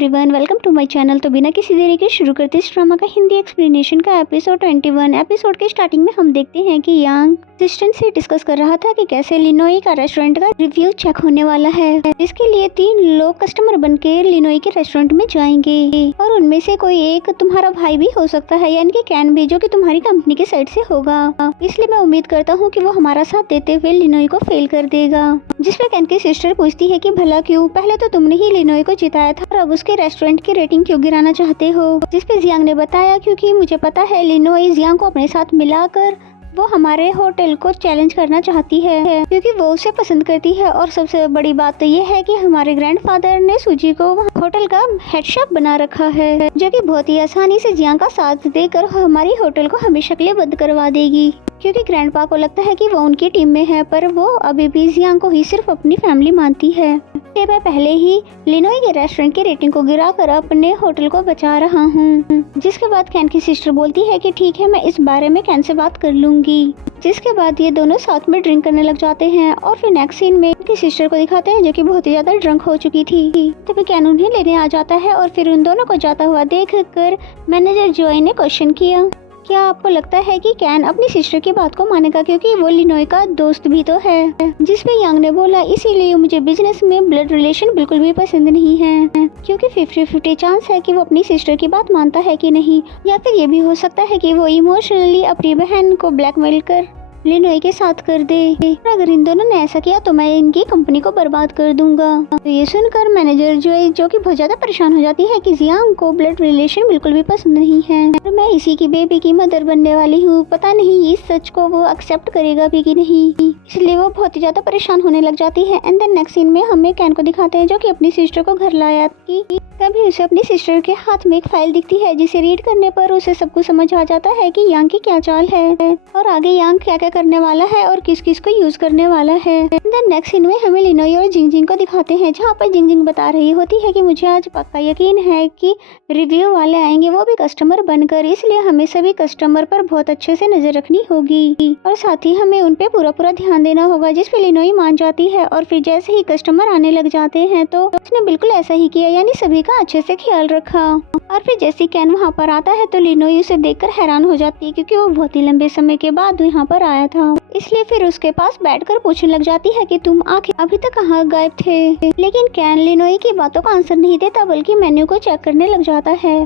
Everyone, welcome to my channel. तो बिना किसी देरी के शुरू करते इस ड्रामा का हिंदी एक्सप्लेनेशन का एपिसोड 21। एपिसोड के स्टार्टिंग में हम देखते हैं कि यांग असिस्टेंट से डिस्कस कर रहा था कि कैसे लिनोई का रेस्टोरेंट का रिव्यू चेक होने वाला है। इसके लिए 3 लोग कस्टमर बनके लिनोई के रेस्टोरेंट में जाएंगे और उनमें से कोई एक तुम्हारा भाई भी हो सकता है, यानी कि कैन भी, जो कि तुम्हारी कंपनी की साइड से होगा। इसलिए मैं उम्मीद करता हूँ कि वो हमारा साथ देते हुए लिनोई को फेल कर देगा। जिसपे कैन की सिस्टर पूछती है कि भला क्यों, पहले तो तुमने ही लिनोई को जिताया था और अब उसके रेस्टोरेंट की रेटिंग क्यों गिराना चाहते हो। जिसपे जियांग ने बताया क्योंकि मुझे पता है लिनोई जियांग को अपने साथ मिलाकर वो हमारे होटल को चैलेंज करना चाहती है, क्योंकि वो उसे पसंद करती है। और सबसे बड़ी बात तो ये है कि हमारे ग्रैंडफादर ने सूजी को होटल का हेड शेफ बना रखा है, जो कि बहुत ही आसानी से जियांग का साथ देकर हमारी होटल को हमेशा के लिए बंद करवा देगी। क्योंकि ग्रैंडपा को लगता है कि वो उनकी टीम में है, पर वो अभी भी जियांग को ही सिर्फ अपनी फैमिली मानती है। मैं पहले ही लिनोई के रेस्टोरेंट की रेटिंग को गिराकर अपने होटल को बचा रहा हूँ। जिसके बाद कैन की सिस्टर बोलती है कि ठीक है, मैं इस बारे में कैन से बात कर लूंगी। जिसके बाद ये दोनों साथ में ड्रिंक करने लग जाते हैं और फिर नेक्स्ट सीन में उनकी सिस्टर को दिखाते हैं, जो कि बहुत ही ज्यादा ड्रंक हो चुकी थी। तभी कैन उन्हें लेने आ जाता है और फिर उन दोनों को जाता हुआ देखकर मैनेजर जोई ने क्वेश्चन किया, क्या आपको लगता है कि कैन अपनी सिस्टर की बात को मानेगा, क्योंकि वो लिनोई का दोस्त भी तो है। जिसपे यांग ने बोला, इसीलिए मुझे बिजनेस में ब्लड रिलेशन बिल्कुल भी पसंद नहीं है, क्योंकि 50-50 चांस है कि वो अपनी सिस्टर की बात मानता है कि नहीं, या फिर ये भी हो सकता है कि वो इमोशनली अपनी बहन को ब्लैकमेल कर लिनोई के साथ कर दे। अगर इन दोनों ने ऐसा किया तो मैं इनकी कंपनी को बर्बाद कर दूंगा। तो ये सुनकर मैनेजर जो कि बहुत ज्यादा परेशान हो जाती है कि जियांग को ब्लड रिलेशन बिल्कुल भी पसंद नहीं है और मैं इसी की बेबी की मदर बनने वाली हूँ। पता नहीं इस सच को वो एक्सेप्ट करेगा भी कि नहीं, इसलिए वो बहुत ही ज्यादा परेशान होने लग जाती है। एंड देन नेक्स्ट सीन में हमें कैन को दिखाते हैं, जो कि अपनी सिस्टर को घर लाया थी। तभी उसे अपनी सिस्टर के हाथ में एक फाइल दिखती है, जिसे रीड करने पर उसे सब कुछ समझ आ जाता है कि यांग की क्या चाल है और आगे यांग क्या क्या करने वाला है और किस किस को यूज करने वाला है। नेक्स्ट सीन में हमें लिनोई और जिंगजिंग को दिखाते हैं, जहाँ पर जिंगजिंग बता रही होती है कि मुझे आज पक्का यकीन है कि रिव्यू वाले आएंगे, वो भी कस्टमर बनकर, इसलिए हमें सभी कस्टमर पर बहुत अच्छे से नजर रखनी होगी और साथ ही हमें उन पे पूरा ध्यान देना होगा। जिसपे लिनोई मान जाती है और फिर जैसे ही कस्टमर आने लग जाते हैं तो उसने बिल्कुल ऐसा ही किया, यानी सभी का अच्छे से ख्याल रखा। और फिर जैसे कैन वहाँ पर आता है तो लिनोई उसे देखकर हैरान हो जाती है, क्योंकि वो बहुत ही लंबे समय के बाद यहाँ पर आया था। इसलिए फिर उसके पास बैठकर पूछने लग जाती है कि तुम आखिर अभी तक कहाँ गायब थे। लेकिन कैन लिनोई की बातों का आंसर नहीं देता, बल्कि मेन्यू को चेक करने लग जाता है।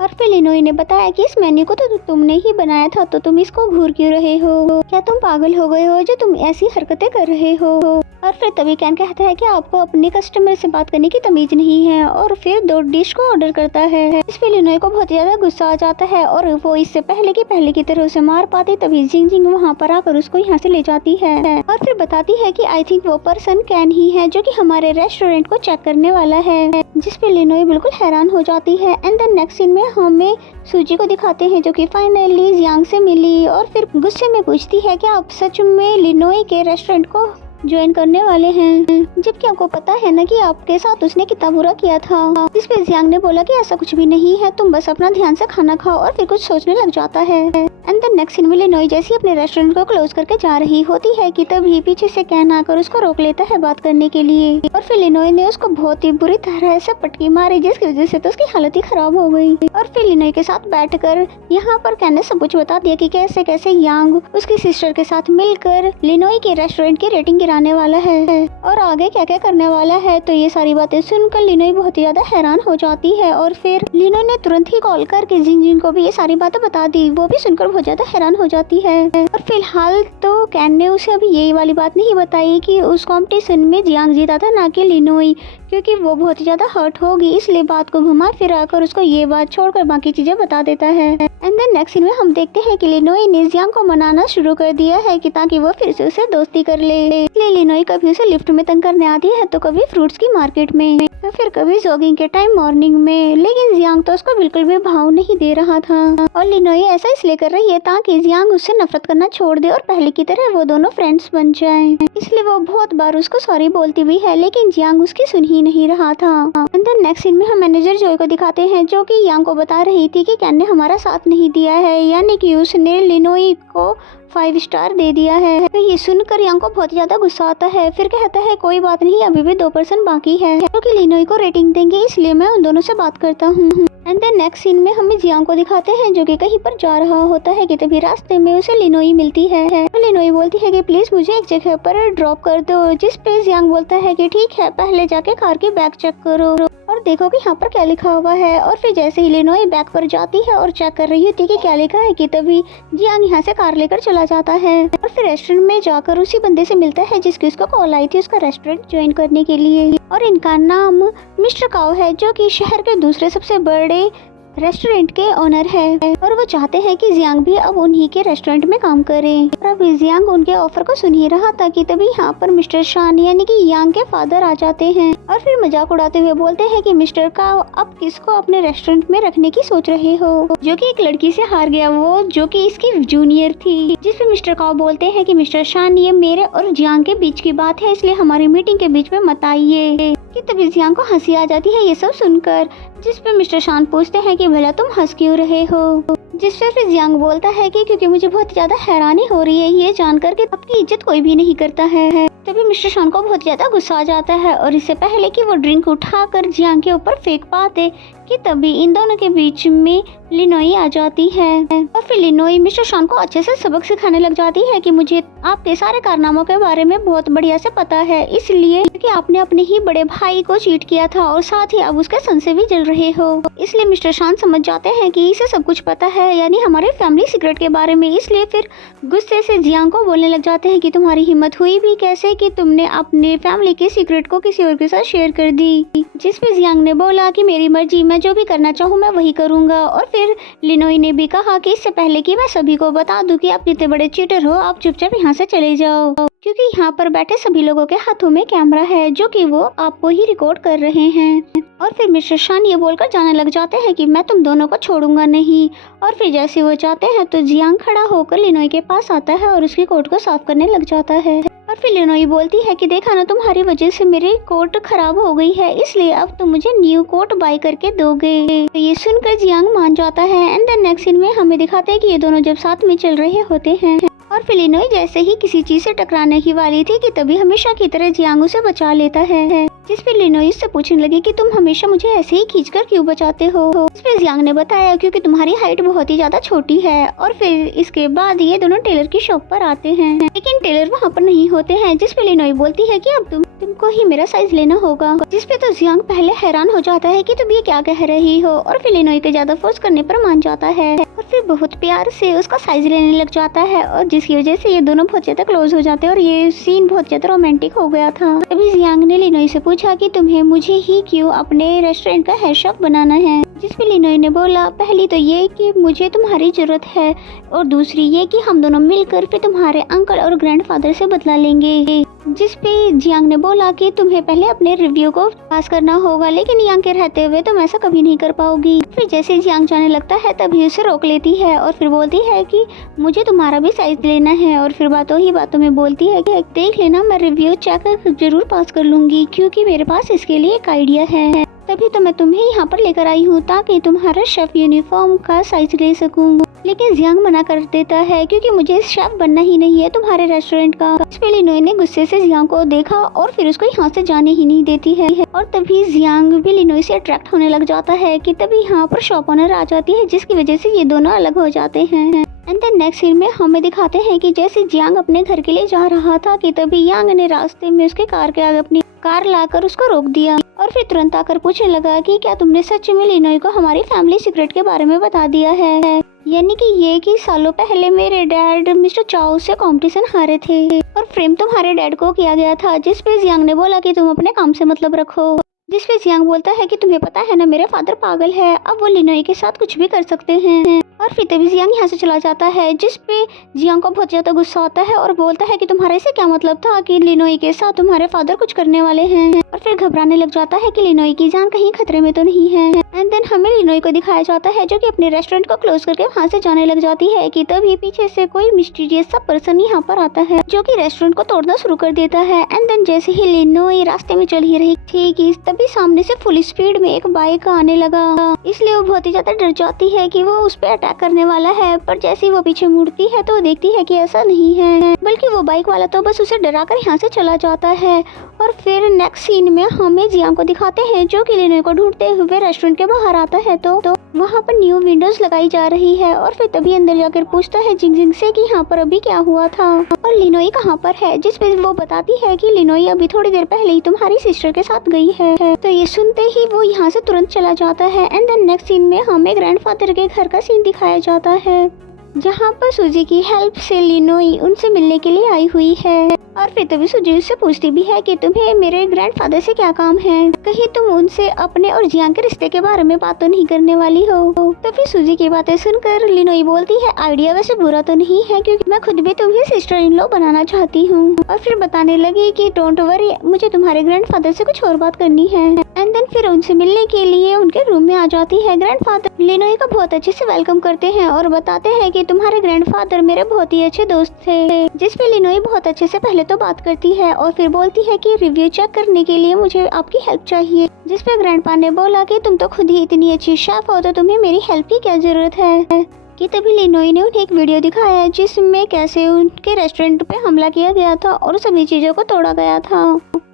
और फिर लिनोई ने बताया कि इस मेन्यू को तो तुमने ही बनाया था, तो तुम इसको घूर क्यों रहे हो? क्या तुम पागल हो गए हो जो तुम ऐसी हरकतें कर रहे हो? और फिर तभी कैन कहता है कि आपको अपने कस्टमर से बात करने की तमीज नहीं है, और फिर 2 डिश को ऑर्डर करता है। इस पे लिनोई को बहुत ज्यादा गुस्सा आ जाता है और वो इससे पहले की तरह उसे मार पाती, तभी जिंगजिंग वहाँ पर आकर उसको यहाँ से ले जाती है और फिर बताती है कि आई थिंक वो पर्सन कैन ही है, जो कि हमारे रेस्टोरेंट को चेक करने वाला है। जिसपे लिनोई बिल्कुल हैरान हो जाती है। एंड देन नेक्स्ट सीन में हमें सूजी को दिखाते हैं, जो कि फाइनली जियांग से मिली और फिर गुस्से में पूछती है कि आप सच में लिनोई के रेस्टोरेंट को ज्वाइन करने वाले हैं, जबकि आपको पता है ना कि आपके साथ उसने कितना बुरा किया था। इस पे जियांग ने बोला कि ऐसा कुछ भी नहीं है, तुम बस अपना ध्यान से खाना खाओ, और फिर कुछ सोचने लग जाता है। एंड देन नेक्स्ट सीन में लिनोई जैसी अपने रेस्टोरेंट को क्लोज करके जा रही होती है कि तभी पीछे से कैन आकर उसको रोक लेता है बात करने के लिए, और फिर लिनोई ने उसको बहुत ही बुरी तरह से पटकी मारी, जिसकी वजह से तो उसकी हालत ही खराब हो गई। और फिर लिनोई के साथ बैठकर यहाँ पर कैन ने सब कुछ बता दिया कि कैसे कैसे यांग उसकी सिस्टर के साथ मिलकर लिनोई के रेस्टोरेंट की रेटिंग गिराने वाला है और आगे क्या क्या करने वाला है। तो ये सारी बातें सुनकर लिनोई बहुत ही ज्यादा हैरान हो जाती है और फिर लिनोई ने तुरंत ही कॉल करके जिंगजिंग को भी ये सारी बातें बता दी। वो भी सुनकर बहुत ज्यादा हैरान हो जाती है। और फिलहाल तो कैन ने उसे अभी यही वाली बात नहीं बताई कि उस कंपटीशन में जियांग जीता था, ना कि लिनोई, क्योंकि वो बहुत ही ज्यादा हर्ट होगी, इसलिए बात को घुमा फिरा कर उसको ये बात छोड़कर बाकी चीजें बता देता है। एंड देन नेक्स्ट सीन में हम देखते हैं कि लिनोई ने जियांग को मनाना शुरू कर दिया है कि ताकि वो फिर से उसे दोस्ती कर ले। इसलिए लिनोई कभी उसे लिफ्ट में तंग करने आती है, तो कभी फ्रूट्स की मार्केट में, तो फिर कभी जॉगिंग के टाइम मॉर्निंग में। लेकिन जियांग तो उसको बिल्कुल भी भाव नहीं दे रहा था और लिनोई ऐसा इसलिए कर रही है ताकि जियांग उससे नफरत करना छोड़ दे और पहले की तरह वो दोनों फ्रेंड्स बन जाएं। इसलिए वो बहुत बार उसको सॉरी बोलती भी है, लेकिन जियांग उसकी सुन ही ही नहीं रहा था। एंड देन नेक्स्ट सीन में हम मैनेजर जॉय को दिखाते हैं जो कि यांग को बता रही थी कि कैन ने हमारा साथ नहीं दिया है, यानी कि उसने लिनोई को 5 स्टार दे दिया है। तो ये सुनकर यांग को बहुत ज्यादा गुस्सा आता है। फिर कहता है कोई बात नहीं, अभी भी 2% बाकी है क्योंकि लिनोई को रेटिंग देंगे, इसलिए मैं उन दोनों से बात करता हूँ। एंड देन नेक्स्ट सीन में हमें जियांग को दिखाते हैं जो कि कहीं पर जा रहा होता है कि तभी रास्ते में उसे लिनोई मिलती है। तो लिनोई बोलती है कि प्लीज मुझे एक जगह पर ड्रॉप कर दो, जिस पे जियांग बोलता है कि ठीक है, पहले जाके कार की बैग चेक करो और देखो कि यहाँ पर क्या लिखा हुआ है। और फिर जैसे ही लिनोई बैग पर जाती है और चेक कर रही होती है कि क्या लिखा है कि तभी जियांग यहाँ से कार लेकर चला जाता है और फिर रेस्टोरेंट में जाकर उसी बंदे से मिलता है जिसकी उसको कॉल आई थी उसका रेस्टोरेंट ज्वाइन करने के लिए। और इनका नाम मिस्टर काओ है जो कि शहर के दूसरे सबसे बड़े रेस्टोरेंट के ओनर है और वो चाहते हैं कि जियांग भी अब उन्हीं के रेस्टोरेंट में काम करे। और अब जियांग उनके ऑफर को सुन ही रहा था कि तभी यहाँ पर मिस्टर शान यानी कि यांग के फादर आ जाते हैं और फिर मजाक उड़ाते हुए बोलते हैं कि मिस्टर काओ, अब किसको अपने रेस्टोरेंट में रखने की सोच रहे हो, जो कि एक लड़की से हार गया, वो जो कि इसकी जूनियर थी। जिसपे मिस्टर काओ बोलते हैं कि मिस्टर शान, ये मेरे और जियांग के बीच की बात है, इसलिए हमारी मीटिंग के बीच में मत आइए। कि तभी जियांग को हंसी आ जाती है ये सब सुनकर, जिसपे मिस्टर शान पूछते हैं कि भला तुम हंस क्यों रहे हो। जिसपे फिर जियांग बोलता है कि क्योंकि मुझे बहुत ज्यादा हैरानी हो रही है ये जानकर कि आपकी इज्जत कोई भी नहीं करता है। तभी मिस्टर शान को बहुत ज्यादा गुस्सा आ जाता है और इससे पहले कि वो ड्रिंक उठाकर जियांग के ऊपर फेंक पाते कि तभी इन दोनों के बीच में लिनोई आ जाती है और फिर लिनोई मिस्टर शान को अच्छे से सबक सिखाने लग जाती है कि मुझे आपके सारे कारनामों के बारे में बहुत बढ़िया से पता है, इसलिए कि आपने अपने ही बड़े भाई को चीट किया था और साथ ही अब उसके सन से भी जल रहे हो। इसलिए मिस्टर शान समझ जाते हैं कि इसे सब कुछ पता है, यानी हमारे फैमिली सीक्रेट के बारे में। इसलिए फिर गुस्से से जियांग को बोलने लग जाते हैं कि तुम्हारी हिम्मत हुई भी कैसे कि तुमने अपने फैमिली के सीक्रेट को किसी और के साथ शेयर कर दी। जिसपे जियांग ने बोला कि मेरी मर्जी, मैं जो भी करना चाहूँ मैं वही करूँगा। और फिर लिनोई ने भी कहा कि इससे पहले कि मैं सभी को बता दूं कि आप कितने बड़े चीटर हो, आप चुपचाप यहाँ से चले जाओ, क्योंकि यहाँ पर बैठे सभी लोगों के हाथों में कैमरा है जो कि वो आपको ही रिकॉर्ड कर रहे हैं। और फिर मिस्टर शान ये बोलकर जाने लग जाते हैं कि मैं तुम दोनों को छोड़ूंगा नहीं। और फिर जैसे वो जाते हैं तो जियांग खड़ा होकर लिनोई के पास आता है और उसकी कोट को साफ करने लग जाता है। और फिर लिनोई बोलती है कि देखा ना, तुम्हारी वजह से मेरी कोट खराब हो गई है, इसलिए अब तुम मुझे न्यू कोट बाय करके दोगे। तो ये सुनकर जियांग मान जाता है। एंड देन नेक्स्ट सीन में हमें दिखाते हैं कि ये दोनों जब साथ में चल रहे होते हैं और फिर लिनोई जैसे ही किसी चीज से टकराने ही वाली थी कि तभी हमेशा की तरह जियांग उसे बचा लेता है। जिस पे लिनोई उससे पूछने लगी कि तुम हमेशा मुझे ऐसे ही खींचकर क्यों बचाते हो। इस पे जियांग ने बताया क्योंकि तुम्हारी हाइट बहुत ही ज्यादा छोटी है। और फिर इसके बाद ये दोनों टेलर की शॉप पर आते हैं, लेकिन टेलर वहाँ पर नहीं होते हैं। जिस पे लिनोई बोलती है कि अब तुमको ही मेरा साइज लेना होगा। जिस पे तो जियांग पहले हैरान हो जाता है कि तुम ये क्या कह रही हो, और फिर लिनोई के ज्यादा फोर्स करने पर मान जाता है और फिर बहुत प्यार से उसका साइज लेने लग जाता है, और जिसकी वजह से ये दोनों बहुत ज्यादा क्लोज हो जाते हैं और ये सीन बहुत ज्यादा रोमांटिक हो गया था। तभी जियांग ने लिनोई से पूछा कि तुम्हें मुझे ही क्यों अपने रेस्टोरेंट का हेड शेफ बनाना है। जिसपे लिनोई ने बोला पहली तो ये कि मुझे तुम्हारी जरूरत है, और दूसरी ये कि हम दोनों मिलकर फिर तुम्हारे अंकल और ग्रैंडफादर से बदला लेंगे। जिसपे जियांग ने बोला कि तुम्हें पहले अपने रिव्यू को पास करना होगा, लेकिन यांग के रहते हुए तुम ऐसा कभी नहीं कर पाओगी। फिर जैसे जियांग जाने लगता है तभी उसे रोक लेती है और फिर बोलती है कि मुझे तुम्हारा भी साइज लेना है। और फिर बातों ही बातों में बोलती है कि देख लेना, मैं रिव्यू चेक जरूर पास कर लूंगी क्योंकि मेरे पास इसके लिए एक आइडिया है। तभी तो मैं तुम्हें यहाँ पर लेकर आई हूँ ताकि तुम्हारा शेफ यूनिफॉर्म का साइज ले सकूँ। लेकिन जियांग मना कर देता है क्योंकि मुझे शेफ बनना ही नहीं है तुम्हारे रेस्टोरेंट का। इस पे लिनोई ने गुस्से से जियांग को देखा और फिर उसको यहाँ से जाने ही नहीं देती है। और तभी जियांग भी लिनोई से अट्रैक्ट होने लग जाता है कि तभी यहाँ पर शॉप ओनर आ जाती है, जिसकी वजह से ये दोनों अलग हो जाते हैं। एंड देन नेक्स्ट सीन में हमें दिखाते हैं कि जैसे जियांग अपने घर के लिए जा रहा था कि तभी यांग ने रास्ते में उसके कार के आगे अपनी कार लाकर उसको रोक दिया और फिर तुरंत आकर पूछने लगा कि क्या तुमने सच में लिनोई को हमारी फैमिली सीक्रेट के बारे में बता दिया है, यानी कि ये कि सालों पहले मेरे डैड मिस्टर चाओ से कंपटीशन हारे थे और फ्रेम तुम्हारे डैड को किया गया था। जिस पे जियांग ने बोला कि तुम अपने काम से मतलब रखो। जिस पे जियांग बोलता है कि तुम्हें पता है ना, मेरे फादर पागल है, अब वो लिनोई के साथ कुछ भी कर सकते हैं। और फिर तभी जियांग यहाँ से चला जाता है, जिस पे जियांग को बहुत ज्यादा गुस्सा आता है और बोलता है कि तुम्हारे से क्या मतलब था कि लिनोई के साथ तुम्हारे फादर कुछ करने वाले हैं। और फिर घबराने लग जाता है कि लिनोई की जान कहीं खतरे में तो नहीं है। एंड देन हमें लिनोई को दिखाया जाता है जो कि अपने रेस्टोरेंट को क्लोज करके वहाँ से जाने लग जाती है कि तभी पीछे से कोई मिस्टीरियस सा पर्सन यहाँ पर आता है जो कि रेस्टोरेंट को तोड़ना शुरू कर देता है। एंड देन जैसे ही लिनोई रास्ते में चल ही रही थी कि तभी तभी सामने से फुल स्पीड में एक बाइक आने लगा, इसलिए वो बहुत ही ज्यादा डर जाती है कि वो उस पर अटैक करने वाला है। पर जैसे ही वो पीछे मुड़ती है तो देखती है कि ऐसा नहीं है, बल्कि वो बाइक वाला तो बस उसे डराकर यहाँ से चला जाता है। और फिर नेक्स्ट सीन में हमें जियांग को दिखाते हैं जो कि लिनोई को ढूंढते हुए रेस्टोरेंट के बाहर आता है। तो वहाँ पर न्यू विंडोज लगाई जा रही है और फिर तभी अंदर जाकर पूछता है जिंगजिंग से कि यहाँ पर अभी क्या हुआ था और लिनोई कहाँ पर है, जिसपे वो बताती है कि लिनोई अभी थोड़ी देर पहले ही तुम्हारी सिस्टर के साथ गई है। तो ये सुनते ही वो यहाँ से तुरंत चला जाता है। एंड देन नेक्स्ट सीन में हमें ग्रैंडफादर के घर का सीन दिखाया जाता है, जहाँ पर सूजी की हेल्प से लिनोई उनसे मिलने के लिए आई हुई है। और फिर तभी सूजी उससे पूछती भी है कि तुम्हें मेरे ग्रैंडफादर से क्या काम है, कहीं तुम उनसे अपने और जियांग के रिश्ते के बारे में बात तो नहीं करने वाली हो। तो फिर सूजी की बातें सुनकर लिनोई बोलती है आइडिया वैसे बुरा तो नहीं है, क्योंकि मैं खुद भी तुम्हें सिस्टर इन लॉ बनाना चाहती हूँ। और फिर बताने लगी कि डोंट वरी, मुझे तुम्हारे ग्रैंडफादर से कुछ और बात करनी है। एंड देन फिर उनसे मिलने के लिए उनके रूम में आ जाती है। ग्रैंडफादर लिनोई का बहुत अच्छे से वेलकम करते हैं और बताते हैं कि तुम्हारे ग्रैंडफादर मेरे बहुत ही अच्छे दोस्त थे, जिसपे लिनोई बहुत अच्छे से पहले तो बात करती है और फिर बोलती है कि रिव्यू चेक करने के लिए मुझे आपकी हेल्प चाहिए, जिसपे ग्रैंडपा ने बोला कि तुम तो खुद ही इतनी अच्छी शेफ हो तो तुम्हें मेरी हेल्प की क्या जरूरत है। कि तभी लिनोई ने उन्हें एक वीडियो दिखाया जिसमें कैसे उनके रेस्टोरेंट पे हमला किया गया था और सभी चीजों को तोड़ा गया था।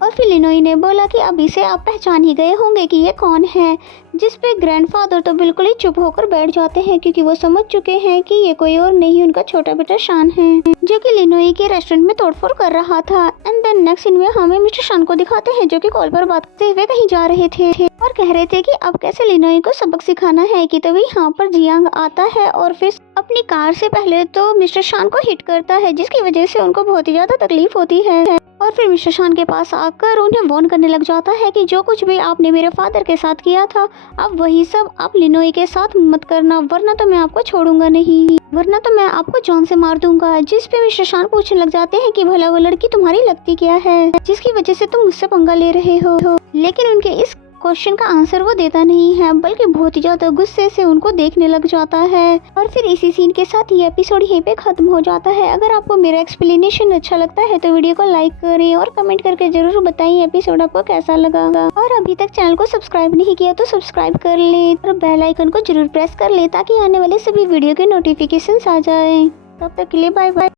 और फिर लिनोई ने बोला कि अब इसे आप पहचान ही गए होंगे कि ये कौन है, जिसपे ग्रैंडफादर तो बिल्कुल ही चुप होकर बैठ जाते हैं क्योंकि वो समझ चुके हैं कि ये कोई और नहीं उनका छोटा बेटा शान है, जो कि लिनोई के रेस्टोरेंट में तोड़फोड़ कर रहा था। एंड देन नेक्स्ट सीन में हमें मिस्टर शान को दिखाते हैं जो कि कॉल पर बात करते हुए कहीं जा रहे थे और कह रहे थे कि अब कैसे लिनोई को सबक सिखाना है। कि तभी यहाँ पर जियांग आता है और फिर अपनी कार से पहले तो मिस्टर शान को हिट करता है, जिसकी वजह से उनको बहुत ही ज्यादा तकलीफ होती है। और फिर मिस्टर शान के पास आकर उन्हें वार्न करने लग जाता है कि जो कुछ भी आपने मेरे फादर के साथ किया था अब वही सब आप लिनोई के साथ मत करना, वरना तो मैं आपको छोड़ूंगा नहीं, वरना तो मैं आपको जान से मार दूंगा। जिस पे मिस्टर शान पूछने लग जाते हैं कि भला वो लड़की तुम्हारी लगती क्या है जिसकी वजह से तुम मुझसे पंगा ले रहे हो। लेकिन उनके इस क्वेश्चन का आंसर वो देता नहीं है, बल्कि बहुत ही ज्यादा गुस्से से उनको देखने लग जाता है। और फिर इसी सीन के साथ ये एपिसोड यहीं पे खत्म हो जाता है। अगर आपको मेरा एक्सप्लेनेशन अच्छा लगता है तो वीडियो को लाइक करें और कमेंट करके जरूर बताइए एपिसोड आपको कैसा लगा। और अभी तक चैनल को सब्सक्राइब नहीं किया तो सब्सक्राइब कर ले और बेल आइकन को जरूर प्रेस कर ले ताकि आने वाले सभी वीडियो के नोटिफिकेशन आ जाए। तब तक के लिए बाय बाय।